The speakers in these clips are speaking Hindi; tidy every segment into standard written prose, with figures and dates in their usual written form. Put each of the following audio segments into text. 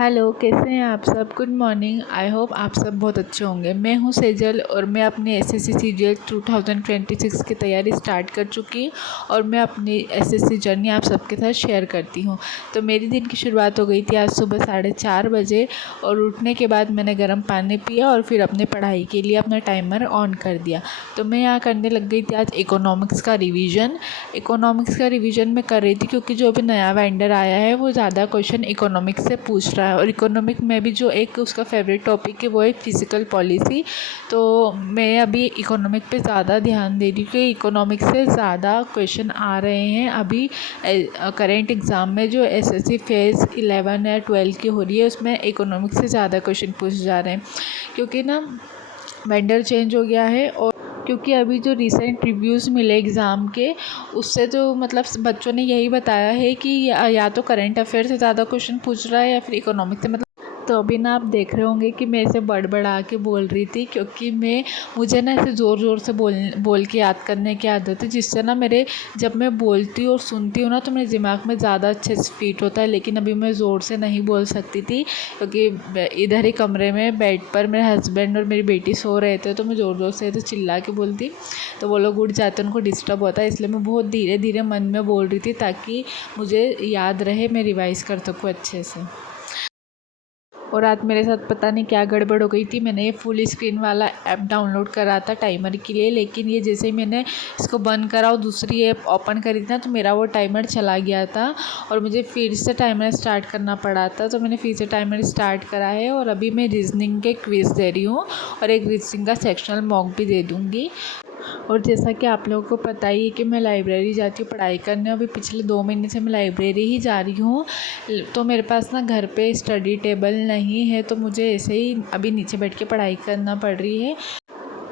हेलो, कैसे हैं आप सब। Good morning. आई होप आप सब बहुत अच्छे होंगे। मैं हूं सेजल और मैं अपनी एसएससी सीजीएल 2026 की तैयारी स्टार्ट कर चुकी हूं और मैं अपनी एसएससी जर्नी आप सबके साथ शेयर करती हूं। तो मेरी दिन की शुरुआत हो गई थी आज सुबह 4:30 बजे और उठने के बाद मैंने गर्म पानी पिया और फिर अपने पढ़ाई के लिए अपना टाइमर ऑन कर दिया। तो मैं यहाँ करने लग गई थी आज इकोनॉमिक्स का रिवीजन मैं कर रही थी क्योंकि जो अभी नया वेंडर आया है वो ज़्यादा क्वेश्चन इकोनॉमिक्स से पूछ रहा है और इकोनॉमिक में भी जो एक उसका फेवरेट टॉपिक है वो है फिजिकल पॉलिसी। तो मैं अभी इकोनॉमिक पे ज़्यादा ध्यान दे रही हूँ कि इकोनॉमिक से ज़्यादा क्वेश्चन आ रहे हैं अभी करेंट एग्ज़ाम में। जो एसएससी फेज़ 11 या 12 की हो रही है उसमें इकोनॉमिक से ज़्यादा क्वेश्चन पूछे जा रहे हैं क्योंकि ना वेंडर चेंज हो गया है। और क्योंकि अभी जो रिसेंट रिव्यूज़ मिले एग्ज़ाम के उससे जो मतलब बच्चों ने यही बताया है कि या तो करंट अफेयर से ज़्यादा क्वेश्चन पूछ रहा है या फिर इकोनॉमिक से। मतलब तो अभी ना आप देख रहे होंगे कि मैं ऐसे बड़बड़ा के बोल रही थी क्योंकि मुझे ना ऐसे ज़ोर ज़ोर से बोल के याद करने की आदत है, जिससे ना मेरे जब मैं बोलती हूँ और सुनती हूँ ना तो मेरे दिमाग में ज़्यादा अच्छे से फिट होता है। लेकिन अभी मैं ज़ोर से नहीं बोल सकती थी क्योंकि इधर ही कमरे में बेड पर मेरे हस्बैंड और मेरी बेटी सो रहे थे, तो मैं ज़ोर ज़ोर से तो चिल्ला के बोलती तो वो लोग उठ जाते, उनको डिस्टर्ब होता है। इसलिए मैं बहुत धीरे धीरे मन में बोल रही थी ताकि मुझे याद रहे, मैं रिवाइज़ कर सकूँ अच्छे से। और आज मेरे साथ पता नहीं क्या गड़बड़ हो गई थी। मैंने ये फुल स्क्रीन वाला ऐप डाउनलोड करा था टाइमर के लिए, लेकिन ये जैसे ही मैंने इसको बंद करा और दूसरी ऐप ओपन करी थी ना तो मेरा वो टाइमर चला गया था और मुझे फिर से टाइमर स्टार्ट करना पड़ा था। तो मैंने फिर से टाइमर स्टार्ट करा है और अभी मैं रीजनिंग के क्विज़ दे रही हूँ और एक रीजनिंग का सेक्शनल मॉक भी दे दूँगी। और जैसा कि आप लोगों को पता ही है कि मैं लाइब्रेरी जाती हूँ पढ़ाई करने। अभी पिछले 2 महीने से मैं लाइब्रेरी ही जा रही हूँ। तो मेरे पास ना घर पे स्टडी टेबल नहीं है, तो मुझे ऐसे ही अभी नीचे बैठ के पढ़ाई करना पड़ रही है।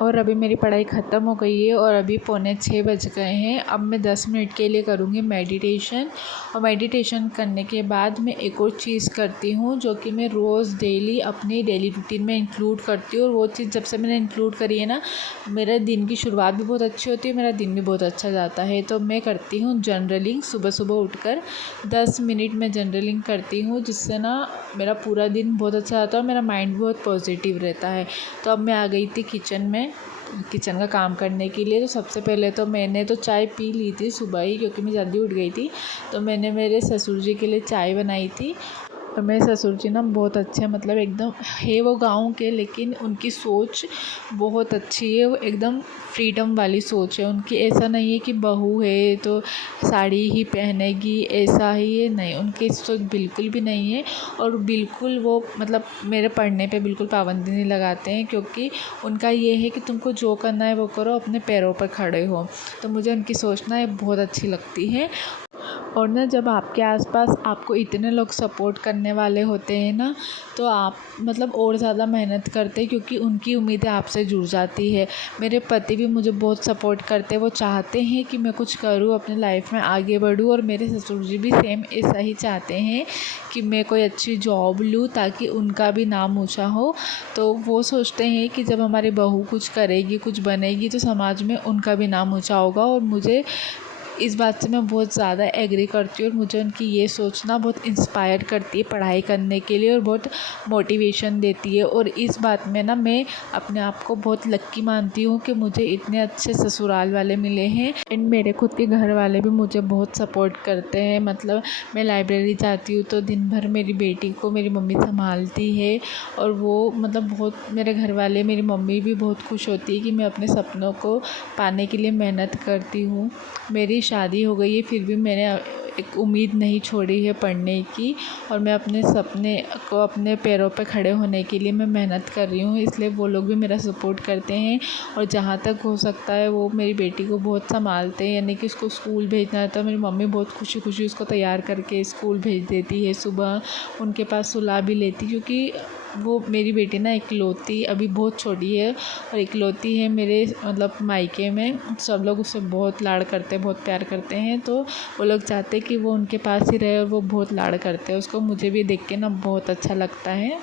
और अभी मेरी पढ़ाई ख़त्म हो गई है और अभी 5:45 बज गए हैं। अब मैं 10 मिनट के लिए करूँगी मेडिटेशन और मेडिटेशन करने के बाद मैं एक और चीज़ करती हूँ जो कि मैं रोज़ डेली अपनी डेली रूटीन में इंक्लूड करती हूँ। और वो चीज़ जब से मैंने इंक्लूड करी है ना, मेरे दिन की शुरुआत भी बहुत अच्छी होती है, मेरा दिन भी बहुत अच्छा जाता है। तो मैं करती हूँ जर्नलिंग। सुबह सुबह उठकर 10 मिनट में जर्नलिंग करती हूँ, जिससे ना मेरा पूरा दिन बहुत अच्छा जाता है और मेरा माइंड भी बहुत पॉजिटिव रहता है। तो अब मैं आ गई थी किचन का काम करने के लिए। तो सबसे पहले तो मैंने तो चाय पी ली थी सुबह ही क्योंकि मैं जल्दी उठ गई थी। तो मैंने मेरे ससुर जी के लिए चाय बनाई थी। और मेरे ससुर जी ना बहुत अच्छे, मतलब एकदम है वो गाँव के, लेकिन उनकी सोच बहुत अच्छी है। वो एकदम फ्रीडम वाली सोच है उनकी। ऐसा नहीं है कि बहू है तो साड़ी ही पहनेगी, ऐसा ही है नहीं, उनकी सोच बिल्कुल भी नहीं है। और बिल्कुल वो मतलब मेरे पढ़ने पे बिल्कुल पाबंदी नहीं लगाते हैं क्योंकि उनका ये है कि तुमको जो करना है वो करो, अपने पैरों पर खड़े हो। तो मुझे उनकी सोच ना बहुत अच्छी लगती है। और ना जब आपके आसपास आपको इतने लोग सपोर्ट करने वाले होते हैं ना, तो आप मतलब और ज़्यादा मेहनत करते हैं क्योंकि उनकी उम्मीदें आपसे जुड़ जाती है। मेरे पति भी मुझे बहुत सपोर्ट करते हैं, वो चाहते हैं कि मैं कुछ करूँ, अपनी लाइफ में आगे बढ़ूँ। और मेरे ससुर जी भी सेम ऐसा ही चाहते हैं कि मैं कोई अच्छी जॉब लूँ ताकि उनका भी नाम ऊँचा हो। तो वो सोचते हैं कि जब हमारी बहू कुछ करेगी, कुछ बनेगी, तो समाज में उनका भी नाम ऊँचा होगा। और मुझे इस बात से मैं बहुत ज़्यादा एग्री करती हूँ और मुझे उनकी ये सोचना बहुत इंस्पायर करती है पढ़ाई करने के लिए और बहुत मोटिवेशन देती है। और इस बात में ना मैं अपने आप को बहुत लक्की मानती हूँ कि मुझे इतने अच्छे ससुराल वाले मिले हैं। एंड मेरे खुद के घर वाले भी मुझे बहुत सपोर्ट करते हैं। मतलब मैं लाइब्रेरी जाती हूँ तो दिन भर मेरी बेटी को मेरी मम्मी संभालती है और वो मतलब बहुत, मेरे घर वाले, मेरी मम्मी भी बहुत खुश होती है कि मैं अपने सपनों को पाने के लिए मेहनत करती हूँ। मेरी शादी हो गई है फिर भी मैंने एक उम्मीद नहीं छोड़ी है पढ़ने की और मैं अपने सपने को, अपने पैरों पे खड़े होने के लिए मैं मेहनत कर रही हूँ। इसलिए वो लोग भी मेरा सपोर्ट करते हैं और जहाँ तक हो सकता है वो मेरी बेटी को बहुत संभालते हैं। यानी कि उसको स्कूल भेजना है तो मेरी मम्मी बहुत खुशी खुशी उसको तैयार करके स्कूल भेज देती है। सुबह उनके पास सुला भी लेती क्योंकि वो मेरी बेटी ना इकलौती, अभी बहुत छोटी है और इकलौती है मेरे मतलब मायके में। सब लोग उससे बहुत लाड़ करते हैं, बहुत प्यार करते हैं। तो वो लोग चाहते हैं कि वो उनके पास ही रहे और वो बहुत लाड़ करते हैं उसको। मुझे भी देख के ना बहुत अच्छा लगता है।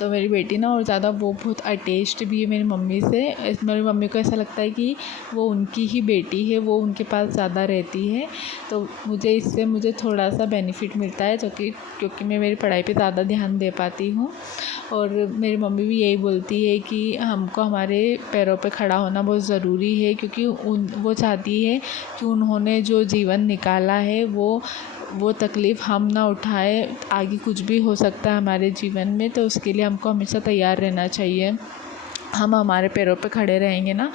तो मेरी बेटी ना और ज़्यादा वो बहुत अटैच्ड भी है मेरी मम्मी से। मेरी मम्मी को ऐसा लगता है कि वो उनकी ही बेटी है, वो उनके पास ज़्यादा रहती है। तो मुझे थोड़ा सा बेनिफिट मिलता है, क्योंकि मैं मेरी पढ़ाई पे ज़्यादा ध्यान दे पाती हूँ। और मेरी मम्मी भी यही बोलती है कि हमको हमारे पैरों पे खड़ा होना बहुत ज़रूरी है, क्योंकि वो चाहती है कि उन्होंने जो जीवन निकाला है वो तकलीफ़ हम ना उठाए। आगे कुछ भी हो सकता है हमारे जीवन में, तो उसके लिए हमको हमेशा तैयार रहना चाहिए। हम हमारे पैरों पे खड़े रहेंगे ना,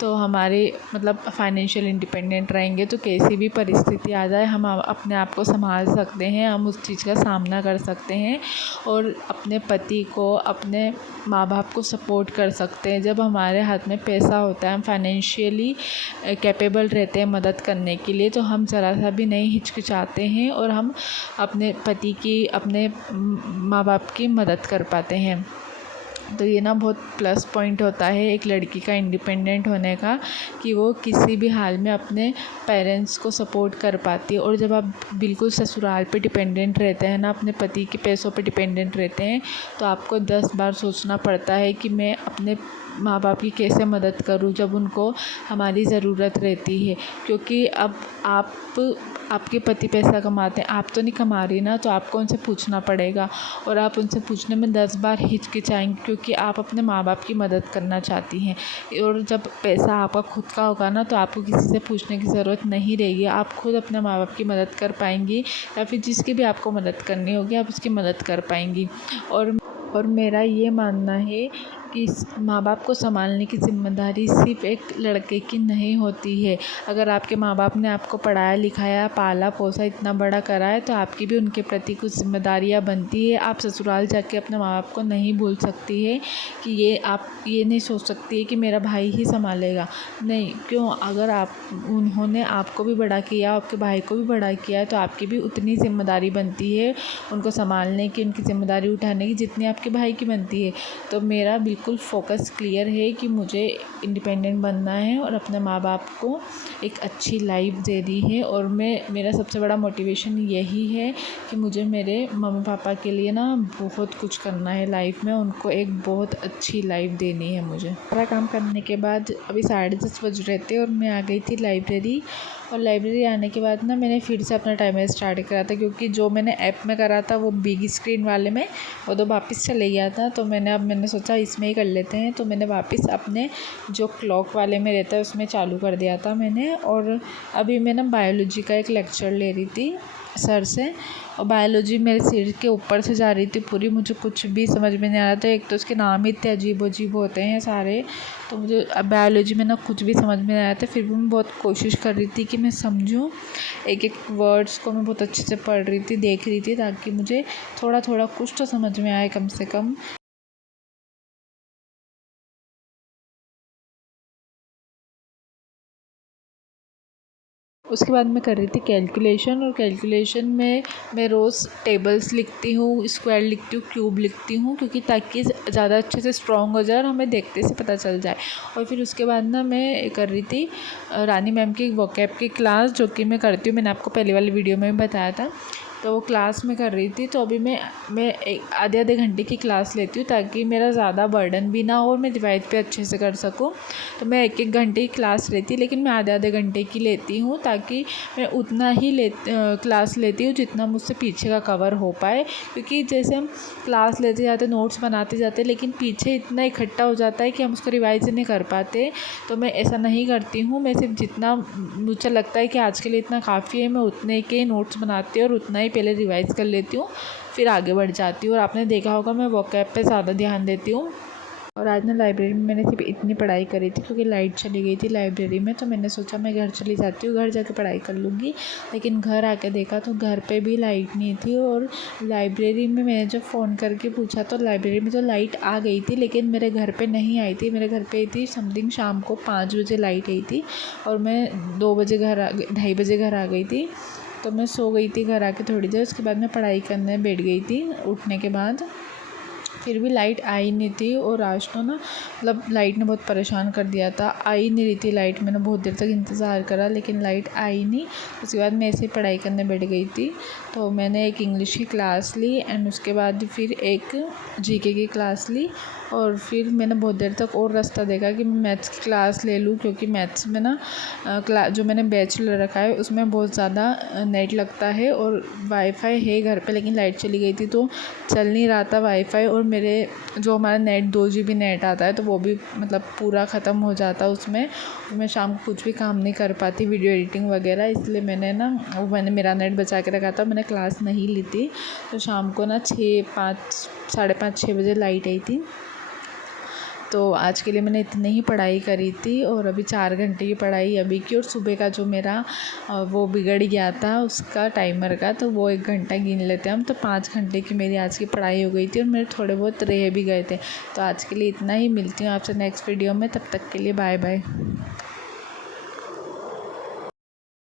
तो हमारे मतलब फाइनेंशियल इंडिपेंडेंट रहेंगे, तो कैसी भी परिस्थिति आ जाए हम अपने आप को संभाल सकते हैं, हम उस चीज़ का सामना कर सकते हैं और अपने पति को, अपने माँ बाप को सपोर्ट कर सकते हैं। जब हमारे हाथ में पैसा होता है, हम फाइनेंशियली कैपेबल रहते हैं मदद करने के लिए, तो हम ज़रा सा भी नहीं हिचकिचाते हैं और हम अपने पति की, अपने माँ बाप की मदद कर पाते हैं। तो ये ना बहुत प्लस पॉइंट होता है एक लड़की का इंडिपेंडेंट होने का, कि वो किसी भी हाल में अपने पेरेंट्स को सपोर्ट कर पाती है। और जब आप बिल्कुल ससुराल पे डिपेंडेंट रहते हैं ना, अपने पति के पैसों पे डिपेंडेंट रहते हैं, तो आपको 10 बार सोचना पड़ता है कि मैं अपने माँ बाप की कैसे मदद करूं जब उनको हमारी ज़रूरत रहती है। क्योंकि अब आपके पति पैसा कमाते हैं, आप तो नहीं कमा रही ना, तो आपको उनसे पूछना पड़ेगा और आप उनसे पूछने में 10 बार हिचकिचाएंगे, क्योंकि आप अपने माँ बाप की मदद करना चाहती हैं। और जब पैसा आपका खुद का होगा ना, तो आपको किसी से पूछने की ज़रूरत नहीं रहेगी, आप खुद अपने माँ बाप की मदद कर पाएंगी, या फिर जिसकी भी आपको मदद करनी होगी आप उसकी मदद कर पाएंगी। और मेरा ये मानना है कि माँ बाप को संभालने की ज़िम्मेदारी सिर्फ़ एक लड़के की नहीं होती है। अगर आपके माँ बाप ने आपको पढ़ाया लिखाया, पाला पोसा, इतना बड़ा करा है, तो आपकी भी उनके प्रति कुछ ज़िम्मेदारियाँ बनती है। आप ससुराल जाके अपने माँ बाप को नहीं भूल सकती है कि आप ये नहीं सोच सकती है कि मेरा भाई ही संभालेगा। नहीं, क्यों? अगर उन्होंने आपको भी बड़ा किया, आपके भाई को भी बड़ा किया है, तो आपकी भी उतनी ज़िम्मेदारी बनती है उनको संभालने की, उनकी ज़िम्मेदारी उठाने की, जितनी आपके भाई की बनती है। तो मेरा बिल्कुल फ़ोकस क्लियर है कि मुझे इंडिपेंडेंट बनना है और अपने माँ बाप को एक अच्छी लाइफ देनी है। और मेरा सबसे बड़ा मोटिवेशन यही है कि मुझे मेरे मम्मी पापा के लिए ना बहुत कुछ करना है लाइफ में, उनको एक बहुत अच्छी लाइफ देनी है मुझे। सारा काम करने के बाद अभी 10:30 बज रहे थे और मैं आ गई थी लाइब्रेरी। और लाइब्रेरी आने के बाद ना मैंने फिर से अपना टाइमर स्टार्ट करा था, क्योंकि जो मैंने ऐप में करा था वो बिग स्क्रीन वाले में वो तो वापस चले गया था। तो मैंने सोचा इसमें ही कर लेते हैं, तो मैंने वापस अपने जो क्लॉक वाले में रहता है उसमें चालू कर दिया था मैंने। और अभी मैं ना बायोलॉजी का एक लेक्चर ले रही थी सर से, और बायोलॉजी मेरे सिर के ऊपर से जा रही थी पूरी, मुझे कुछ भी समझ में नहीं आ रहा था। एक तो उसके नाम ही इतने अजीब अजीब होते हैं सारे, तो मुझे बायोलॉजी में ना कुछ भी समझ में नहीं आया था। फिर भी मैं बहुत कोशिश कर रही थी कि मैं समझूं, एक एक वर्ड्स को मैं बहुत अच्छे से पढ़ रही थी, देख रही थी, ताकि मुझे थोड़ा थोड़ा कुछ तो समझ में आए कम से कम। उसके बाद मैं कर रही थी कैलकुलेशन, और कैलकुलेशन में मैं रोज़ टेबल्स लिखती हूँ, स्क्वायर लिखती हूँ, क्यूब लिखती हूँ, क्योंकि ताकि ज़्यादा अच्छे से स्ट्रॉन्ग हो जाए और हमें देखते से पता चल जाए। और फिर उसके बाद ना मैं कर रही थी रानी मैम की वोकैब की क्लास, जो कि मैं करती हूँ, मैंने आपको पहले वाली वीडियो में भी बताया था। तो वो क्लास में कर रही थी। तो अभी मैं एक आधे घंटे की क्लास लेती हूँ, ताकि मेरा ज़्यादा बर्डन भी ना हो और मैं रिवाइज पे अच्छे से कर सकूँ। तो मैं एक घंटे की क्लास लेती, लेकिन मैं आधे घंटे की लेती हूँ, ताकि मैं उतना ही क्लास लेती हूँ जितना मुझसे पीछे का कवर हो पाए। क्योंकि जैसे हम क्लास लेते जाते, नोट्स बनाते जाते, लेकिन पीछे इतना इकट्ठा हो जाता है कि हम उसको रिवाइज नहीं कर पाते। तो मैं ऐसा नहीं करती हूँ, मैं सिर्फ जितना मुझे लगता है कि आज के लिए इतना काफ़ी है, मैं उतने के नोट्स बनाती हूँ और उतना ही पहले रिवाइज़ कर लेती हूँ, फिर आगे बढ़ जाती हूँ। और आपने देखा होगा मैं वोकैब पे ज़्यादा ध्यान देती हूँ। और आज ना लाइब्रेरी में मैंने सिर्फ इतनी पढ़ाई करी थी, क्योंकि लाइट चली गई थी लाइब्रेरी में। तो मैंने सोचा मैं घर चली जाती हूँ, घर जाके पढ़ाई कर लूँगी। लेकिन घर आके देखा तो घर पे भी लाइट नहीं थी। और लाइब्रेरी में मैंने जब फ़ोन करके पूछा तो लाइब्रेरी में तो लाइट आ गई थी, लेकिन मेरे घर पे नहीं आई थी। मेरे घर पे आई थी समथिंग शाम को 5 बजे लाइट आई थी, और मैं 2 बजे 2:30 बजे घर आ गई थी। तो मैं सो गई थी घर आके थोड़ी देर, उसके बाद मैं पढ़ाई करने बैठ गई थी उठने के बाद। फिर भी लाइट आई नहीं थी। और आज तो ना मतलब लाइट ने बहुत परेशान कर दिया था, आई नहीं रही थी लाइट। मैंने बहुत देर तक इंतज़ार करा लेकिन लाइट आई नहीं। उसके बाद मैं ऐसे ही पढ़ाई करने बैठ गई थी। तो मैंने एक इंग्लिश की क्लास ली एंड उसके बाद फिर एक जीके की क्लास ली। और फिर मैंने बहुत देर तक और रास्ता देखा कि मैं मैथ्स की क्लास ले लूँ, क्योंकि मैथ्स में ना जो मैंने बैच ले रखा है उसमें बहुत ज़्यादा नेट लगता है। और वाईफाई है घर पे लेकिन लाइट चली गई थी तो चल नहीं रहा था वाईफाई। और मेरे जो हमारा नेट 2 GB नेट आता है तो वो भी मतलब पूरा ख़त्म हो जाता उसमें। मैं शाम को कुछ भी काम नहीं कर पाती, वीडियो एडिटिंग वगैरह। इसलिए मैंने मेरा नेट बचा के रखा था, मैंने क्लास नहीं ली थी। तो शाम को ना 5:30 6 बजे लाइट आई थी। तो आज के लिए मैंने इतनी ही पढ़ाई करी थी। और अभी 4 घंटे की पढ़ाई अभी की। और सुबह का जो मेरा वो बिगड़ गया था उसका टाइमर का, तो वो 1 घंटा गिन लेते हैं हम। तो 5 घंटे की मेरी आज की पढ़ाई हो गई थी और मेरे थोड़े बहुत रह भी गए थे। तो आज के लिए इतना ही, मिलती हूँ आपसे नेक्स्ट वीडियो में। तब तक के लिए बाय बाय।